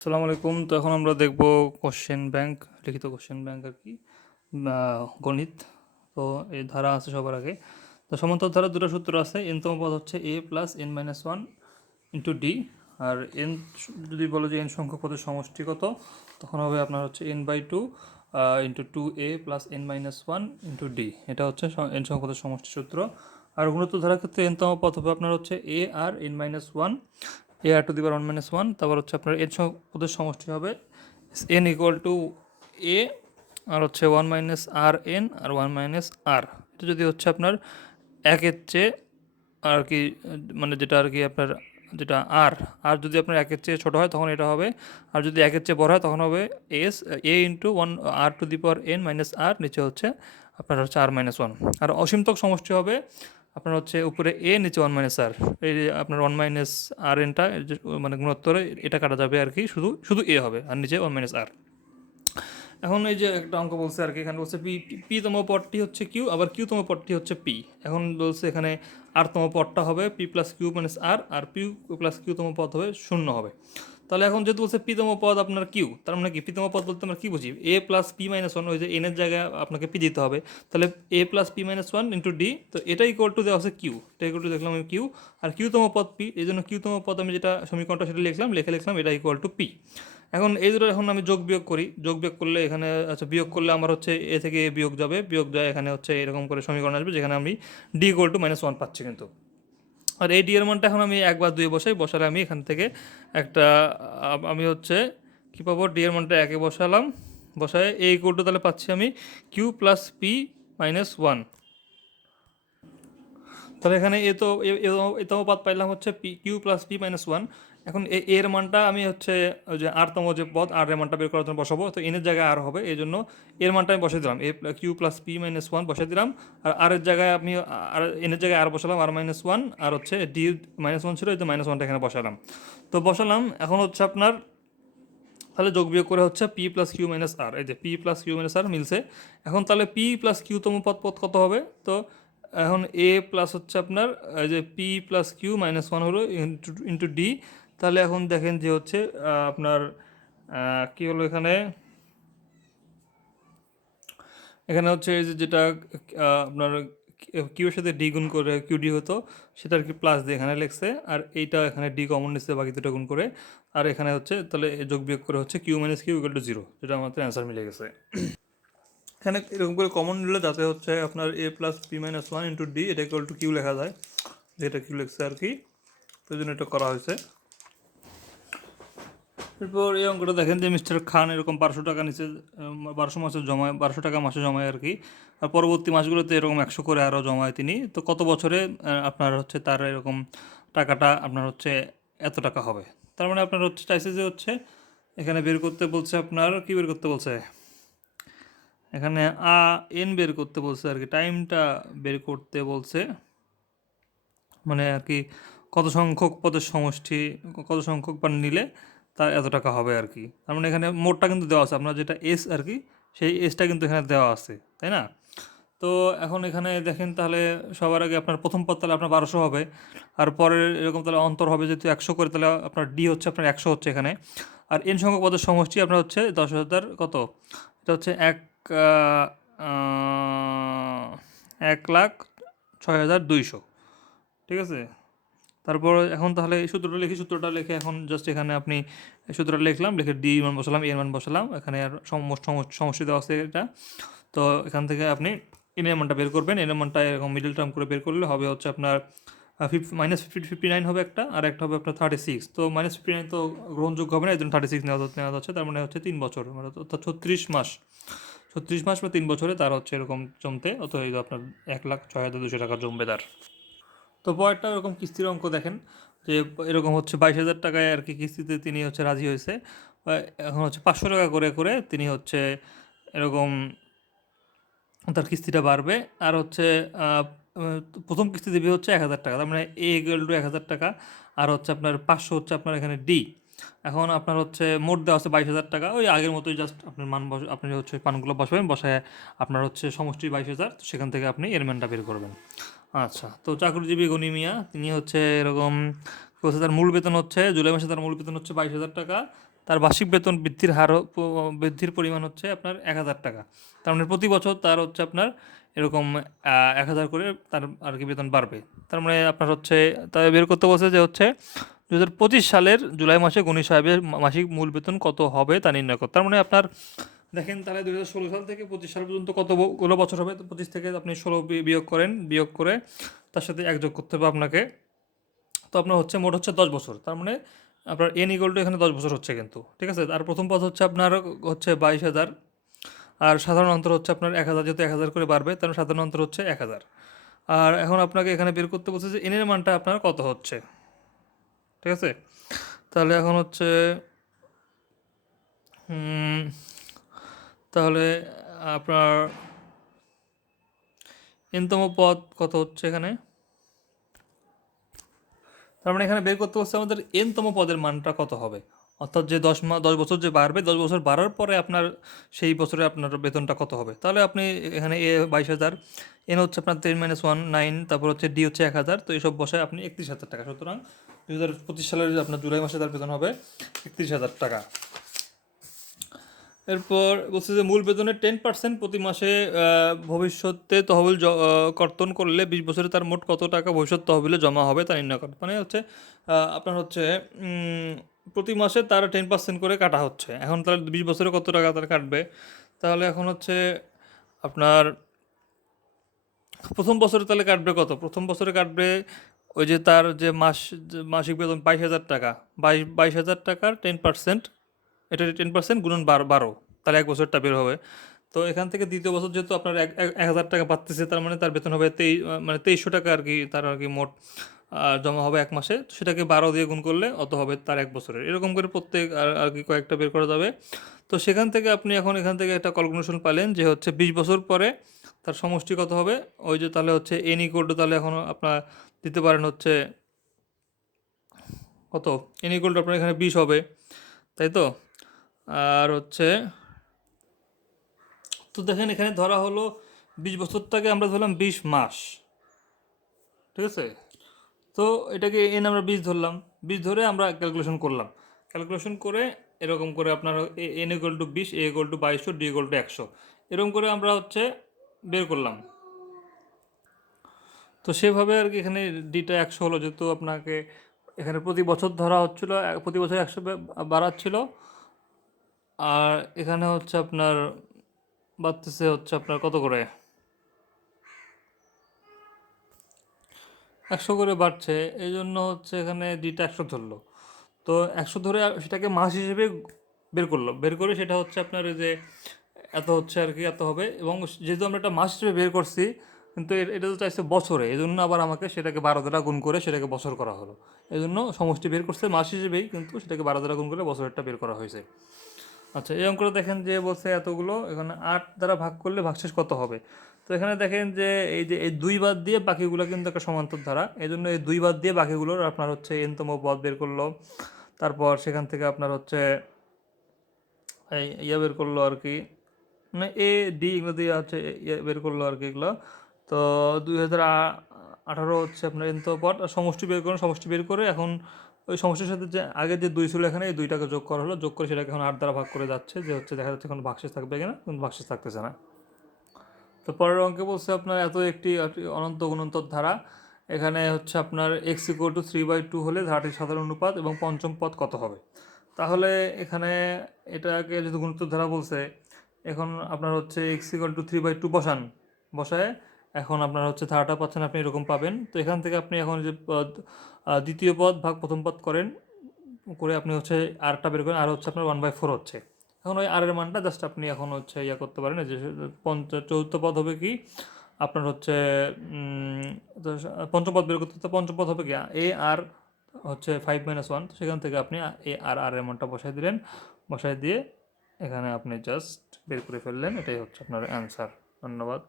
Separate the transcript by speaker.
Speaker 1: আসসালামু আলাইকুম। তো এখন আমরা দেখব কোশ্চেন ব্যাংক লিখিত কোশ্চেন ব্যাংক আর কি গণিত। তো এই ধারা আছে সবার আগে। তো সমান্তর ধারা দুটো সূত্র আছে। এনতম পদ হচ্ছে A plus N minus one into D R N যদি বলো যে এন সংখ্যক পদের সমষ্টি কত, তখন হবে আপনার হচ্ছে N by two into two A plus N minus one into D এটা হচ্ছে এন সংখ্যক সমষ্টি সূত্র। আর গুণত্ব ধারার ক্ষেত্রে এনতম পদ হবে আপনার হচ্ছে A R N minus one A R to the power one minus one, তারপর হচ্ছে আপনার এর ওদের সমষ্টি হবে এন ইকুয়াল টু এ, আর হচ্ছে ওয়ান মাইনাস আর এন আর ওয়ান মাইনাস আর। এটা যদি হচ্ছে আপনার একের চেয়ে আর কি মানে যেটা আর কি আপনার যেটা আর আর যদি আপনার একের চেয়ে ছোটো হয় তখন এটা হবে, আর যদি একের চেয়ে বড় হয় তখন হবে S, A into one R to the power N minus R, নিচে হচ্ছে আপনার হচ্ছে আর মাইনাস ওয়ান। আর অসীমতক সমষ্টি হবে আপনার হচ্ছে উপরে এ নিচে ওয়ান মাইনাস আর এই যে আপনার ওয়ান মাইনাস আর এনটা মানে গুণোত্তরে এটা কাটা যাবে আর কি, শুধু শুধু এ হবে, আর নিচে ওয়ান মাইনাস আর এখন এই যে একটা অঙ্ক বলছে আর কি, এখানে বলছে পি পি তম পদটি হচ্ছে কিউ আবার কিউ তম পদটি হচ্ছে পি এখন বলছে এখানে আর তম পদটা হবে P plus Q minus R আর পি প্লাস কিউ তম পদ হবে, শূন্য হবে। তাহলে এখন যেহেতু বলছে পি তম পদ আপনার কিউ তার মানে কি? পি তম পদ বলতে আমরা কী বুঝি? A plus P minus one ওই যে এনের জায়গায় আপনাকে পি দিতে হবে। তাহলে A plus P minus one into D তো এটা ইকুয়াল টু দেওয়া আছে কিউ এটা ইকুয়াল টু দেখলাম আমি কিউ আর কিউতম পদ পি এই জন্য কিউতম পদ আমি যেটা সমীকরণটা সেটা লিখলাম, লিখে লিখলাম, এটা ইকুয়াল টু পি এখন এই দুটো এখন আমি যোগ বিয়োগ করি। যোগ বিয়োগ করলে এখানে আচ্ছা বিয়োগ করলে আমার হচ্ছে এ থেকে বিয়োগ যাবে। বিয়োগ যায় এখানে হচ্ছে এরকম করে সমীকরণ আসবে, যেখানে আমি D equal to minus one পাচ্ছি কিন্তু। আর এই ডিএর মানটা এখন আমি একবার দুই বসাই, বসালে আমি এখান থেকে একটা আমি হচ্ছে কী পাবো? ডিএর মানটা একে বসালাম, বসায় এই কোডটা তাহলে পাচ্ছি আমি Q plus P minus one তাহলে এখানে এ তো এতম পদ পাইলাম হচ্ছে P Q plus P minus one এখন এ, এর মানটা আমি হচ্ছে, ওই যে আরতম যে পদ, আর এর মানটা বের করার জন্য বসাবো। তো এনের জায়গায় আর হবে এই জন্য এর মানটা আমি বসে দিলাম। A Q plus P minus one বসে দিলাম। আর আর এর জায়গায় আমি, আর এনের জায়গায় আর বসালাম আর মাইনাস ওয়ান আর হচ্ছে ডি মাইনাস ওয়ান ছিল, এই যে মাইনাস ওয়ানটা এখানে বসালাম। তো বসালাম, এখন হচ্ছে আপনার, তাহলে যোগ বিয়োগ করে হচ্ছে P plus Q minus R এই যে P plus Q minus R মিলছে। এখন তাহলে পি প্লাস কিউ তম পদ পদ কত হবে? তো এখন এ প্লাস হচ্ছে আপনার, এই যে P plus Q minus one হলো ইন্টু ইন্টু ডি তাহলে এখন দেখেন যে হচ্ছে আপনার কি হলো এখানে? এখানে হচ্ছে এই যে যেটা আপনার কিউর সাথে ডি গুণ করে কিউ ডি হতো, সেটা আর কি প্লাস দিয়ে এখানে লিখছে, আর এইটা এখানে ডি কমন নিচ্ছে, বাকি দুটো গুণ করে। আর এখানে হচ্ছে, তাহলে যোগ বিয়োগ করে হচ্ছে Q minus Q equal to zero যেটা আমাদের অ্যান্সার মিলে গেছে। এখানে এরকম করে কমন নিলে যাতে হচ্ছে আপনার A plus P minus one into D এটা ইকুয়াল টু কিউ লেখা যায়, যেটা কিউ লিখছে আর কি এই জন্য এটা করা হয়েছে। এরপর এই অঙ্কটা দেখেন যে মিস্টার খান এরকম বারোশো টাকা নিচে বারোশো মাসে জমায়, বারোশো টাকা মাসে জমায় আর কি। আর পরবর্তী মাসগুলোতে এরকম একশো করে আরও জমায় তিনি। তো কত বছরে আপনার হচ্ছে তার এরকম টাকাটা আপনার হচ্ছে এত টাকা হবে? তার মানে আপনার হচ্ছে চাইছে যে হচ্ছে এখানে বের করতে বলছে আপনার, কি বের করতে বলছে? এখানে আ, এন বের করতে বলছে আর কি, টাইমটা বের করতে বলছে। মানে আর কি কত সংখ্যক পদের সমষ্টি, কত সংখ্যক বার নিলে তার এত টাকা হবে আর কি তার মানে এখানে মোটটা কিন্তু দেওয়া আছে, আপনার যেটা এস আর কি সেই এসটা কিন্তু এখানে দেওয়া আছে, তাই না? তো এখন এখানে দেখেন তাহলে সবার আগে আপনার প্রথম পদ তাহলে আপনার বারোশো হবে, আর পরের এরকম তাহলে অন্তর হবে যেহেতু একশো করে, তাহলে আপনার ডি হচ্ছে আপনার একশো হচ্ছে এখানে। আর এন সংখ্যক পদের সমষ্টি আপনার হচ্ছে দশ হাজার কত? এটা হচ্ছে এক এক লাখ ছয় হাজার দুইশো, ঠিক আছে? তারপর এখন তাহলে এই সূত্রটা লিখি, সূত্রটা লিখে এখন জাস্ট এখানে আপনি সূত্রটা লিখলাম, লিখে ডি মান বসালাম এর মান বসালাম, এখানে আর সম- সম- সমষ্টি দেওয়া আছে এটা। তো এখান থেকে আপনি এনের মানটা বের করবেন এনের মানটা এরকম মিডল টার্ম করে বের করলে হবে হচ্ছে আপনার মাইনাস ফিফটি ফিফটি নাইন হবে একটা, আর একটা হবে আপনার থার্টি সিক্স তো মাইনাস ফিফটি নাইন তো গ্রহণযোগ্য হবে না, এই জন্য থার্টি সিক্স নেওয়া নেওয়া যাচ্ছে তার মানে হচ্ছে তিন বছর মানে অর্থাৎ ছত্রিশ মাস। ছত্রিশ মাস বা তিন বছরে তার হচ্ছে এরকম জমতে অত এই আপনার এক লাখ ছয় হাজার দুশো টাকা জমবে তার। তো পরেরটা এরকম কিস্তির অঙ্ক দেখেন, যে এরকম হচ্ছে বাইশ হাজার টাকায় আর কি কিস্তিতে তিনি হচ্ছে রাজি হয়েছে। এখন হচ্ছে পাঁচশো টাকা করে করে তিনি হচ্ছে এরকম তার কিস্তিটা বাড়বে। আর হচ্ছে প্রথম কিস্তি দেবে হচ্ছে এক হাজার টাকা, তার মানে এ ইকুয়াল টু এক হাজার টাকা। আর হচ্ছে আপনার পাঁচশো হচ্ছে আপনার এখানে ডি এখন আপনার হচ্ছে মোট দেওয়া আছে বাইশ হাজার টাকা, ওই আগের মতোই জাস্ট আপনার মান বস, আপনি হচ্ছে পানগুলো বসাবেন, বসায় আপনার হচ্ছে সমষ্টি বাইশ হাজার সেখান থেকে আপনি এর মানটা বের করবেন। আচ্ছা তো চাকরিজীবী গনি মিয়া, তিনি হচ্ছে এরকম বলছে তার মূল বেতন হচ্ছে, জুলাই মাসে তার মূল বেতন হচ্ছে বাইশ হাজার টাকা, তার বার্ষিক বেতন বৃদ্ধির হার বৃদ্ধির পরিমাণ হচ্ছে আপনার এক হাজার টাকা। তার মানে প্রতি বছর তার হচ্ছে আপনার এরকম এক হাজার করে তার আর কি বেতন বাড়বে। তার মানে আপনার হচ্ছে তাই বের করতে বলছে যে হচ্ছে দু হাজার পঁচিশ সালের জুলাই মাসে গণি সাহেবের মাসিক মূল বেতন কত হবে তা নির্ণয় করতে তার মানে আপনার দেখেন তাহলে দু হাজার ষোলো সাল থেকে পঁচিশ সাল পর্যন্ত কতগুলো বছর হবে? পঁচিশ থেকে আপনি ষোলো বিয়োগ করেন, বিয়োগ করে তার সাথে একযোগ করতে হবে আপনাকে। তো আপনার হচ্ছে মোট হচ্ছে দশ বছর। তার মানে আপনার এন ইগোল টু এখানে দশ বছর হচ্ছে কিন্তু। ঠিক আছে? আর প্রথম পথ হচ্ছে আপনার হচ্ছে বাইশ হাজার। আর সাধারণ অন্তর হচ্ছে আপনার এক হাজার, যেহেতু এক হাজার করে বাড়বে, তার মানে সাধারণ অন্তর হচ্ছে এক হাজার। আর এখন আপনাকে এখানে বের করতে বলছে যে এনের মানটা আপনার কত হচ্ছে? ঠিক আছে? তাহলে এখন হচ্ছে তাহলে, আপনার এনতম পদ কত হচ্ছে এখানে? তার মানে এখানে বের করতে হচ্ছে আমাদের এনতম পদের মানটা কত হবে? অর্থাৎ যে দশ মাস দশ বছর যে বাড়বে, দশ বছর বাড়ার পরে আপনার সেই বছরে আপনার বেতনটা কত হবে? তাহলে আপনি এখানে এ বাইশ হাজার, এন হচ্ছে আপনার টেন মাইনাস ওয়ান নাইন তারপর হচ্ছে ডি হচ্ছে এক হাজার, তো এইসব বসায় আপনি একত্রিশ হাজার টাকা। সুতরাং দু হাজার পঁচিশ সালের আপনার জুলাই মাসে তার বেতন হবে একত্রিশ হাজার টাকা। এরপর বলছে যে মূল বেতনের টেন পার্সেন্ট প্রতি মাসে ভবিষ্যতে তহবিল কর্তন করলে বিশ বছরে তার মোট কত টাকা ভবিষ্যৎ তহবিলে জমা হবে তা নির্ণয় করেন মানে হচ্ছে আপনার হচ্ছে প্রতি মাসে তার টেন পার্সেন্ট করে কাটা হচ্ছে। এখন তাহলে বিশ বছরে কত টাকা তার কাটবে? তাহলে এখন হচ্ছে আপনার প্রথম বছরে তাহলে কাটবে কত? প্রথম বছরে কাটবে ওই যে তার যে মাস মাসিক বেতন বাইশ হাজার টাকা। বাইশ বাইশ হাজার টাকার টেন পার্সেন্ট এটা টেন পার্সেন্ট গুণন বারো বারো। তাহলে এক বছরটা বের হবে। তো এখান থেকে দ্বিতীয় বছর যেহেতু আপনার এক, এক- হাজার টাকা পাচ্ছে তার মানে তার বেতন হবে তেই মানে তেইশশো টাকা আর কি, তার আর কি মোট জমা হবে এক মাসে। সেটাকে বারো দিয়ে গুণ করলে অত হবে তার এক বছরের। এরকম করে প্রত্যেক আর আর কি কয়েকটা বের করা যাবে। তো সেখান থেকে আপনি এখন এখান থেকে একটা ক্যালকুলেশন পালেন যে হচ্ছে বিশ বছর পরে তার সমষ্টি কত হবে। ওই যে তাহলে হচ্ছে এন টু তাহলে এখন আপনার দিতে পারেন হচ্ছে কত? এন টু আপনার এখানে বিশ হবে। তাই তো? আর হচ্ছে তো দেখেন এখানে ধরা হলো বিশ বছরটাকে আমরা ধরলাম বিশ মাস, ঠিক আছে? তো এটাকে এন আমরা বিশ ধরলাম। বিশ ধরে আমরা ক্যালকুলেশন করলাম। ক্যালকুলেশন করে এরকম করে আপনার এন ইকুয়াল টু বিশ এ ইকুয়াল টু বাইশশো ডি ইকুয়াল টু একশো, এরকম করে আমরা হচ্ছে বের করলাম। তো সেভাবে আর কি এখানে ডিটা একশো হলো, যেহেতু আপনাকে এখানে প্রতি বছর ধরা হচ্ছিল, প্রতি বছর একশো বাড়াচ্ছিল। আর এখানে হচ্ছে আপনার বাড়তেছে হচ্ছে আপনার কত করে? একশো করে বাড়ছে, এই জন্য হচ্ছে এখানে দুইটা একশো ধরলো। তো একশো ধরে সেটাকে মাস হিসেবে বের করল। বের করে সেটা হচ্ছে আপনার যে এত হচ্ছে আর কি, এত হবে। এবং যেহেতু আমরা একটা মাস হিসেবে বের করছি, কিন্তু এটা তো চাইছে বছরে। এই জন্য আবার আমাকে সেটাকে বারো দ্বারা গুণ করে সেটাকে বছর করা হলো। এই জন্য সমষ্টি বের করছে মাস হিসেবেই, কিন্তু সেটাকে বারো দ্বারা গুণ করে বছরেরটা বের করা হয়েছে। আচ্ছা এই অঙ্কটা দেখেন যে বলছে এতগুলো, এখানে আট দ্বারা ভাগ করলে ভাগশেষ কত হবে? তো এখানে দেখেন যে এই যে এই দুই বাদ দিয়ে বাকিগুলো কিন্তু একটা সমান্তর ধারা। এই জন্য এই দুই বাদ দিয়ে বাকিগুলোর আপনার হচ্ছে এনতম পদ বের করল। তারপর সেখান থেকে আপনার হচ্ছে এই ইয়ে বের করল আর কি। মানে এ, ডি এগুলো দিয়ে হচ্ছে ইয়ে বের করল আর কি এগুলো। তো দুই হাজার আঠারো হচ্ছে আপনার এনতম পদ। সমষ্টি বের করুন, সমষ্টি বের করে এখন ওই সমষ্টির সাথে যে আগে যে দুই ছিল এখানে, এই দুইটাকে যোগ করা হলো। যোগ করে সেটাকে এখন আট দ্বারা ভাগ করে যাচ্ছে। যে হচ্ছে দেখা যাচ্ছে এখন ভাগশেষ থাকবে কিনা, কিন্তু ভাগশেষ থাকতেছে না। তো পরের অঙ্কে বলছে আপনার এত একটি একটি অনন্ত গুণন্তর ধারা। এখানে হচ্ছে আপনার X equal to three by two হলে ধারাটির সাধারণ অনুপাত এবং পঞ্চম পদ কত হবে? তাহলে এখানে এটাকে যদি গুণোত্তর ধারা বলছে, এখন আপনার হচ্ছে X equal to three by two বসান। বসায় এখন আপনার হচ্ছে ধারাটা পাচ্ছেন আপনি এরকম পাবেন। তো এখান থেকে আপনি এখন যে পদ দ্বিতীয় পদ ভাগ প্রথম পদ করেন করে আপনি হচ্ছে আরটা বের করেন। আর হচ্ছে আপনার ওয়ান বাই ফোর হচ্ছে। এখন ওই আর এর মানটা জাস্ট আপনি এখন হচ্ছে ইয়া করতে পারেন যে পঞ্চ চতুর্থ পদ হবে কি? আপনার হচ্ছে উম, পঞ্চম পদ বের করতে তো পঞ্চম পদ হবে কি? এ আর হচ্ছে ফাইভ মাইনাস ওয়ান সেখান থেকে আপনি এ আর আর এর মানটা বসাই দিলেন। বসাই দিয়ে এখানে আপনি জাস্ট বের করে ফেললেন। এটাই হচ্ছে আপনার অ্যান্সার ধন্যবাদ।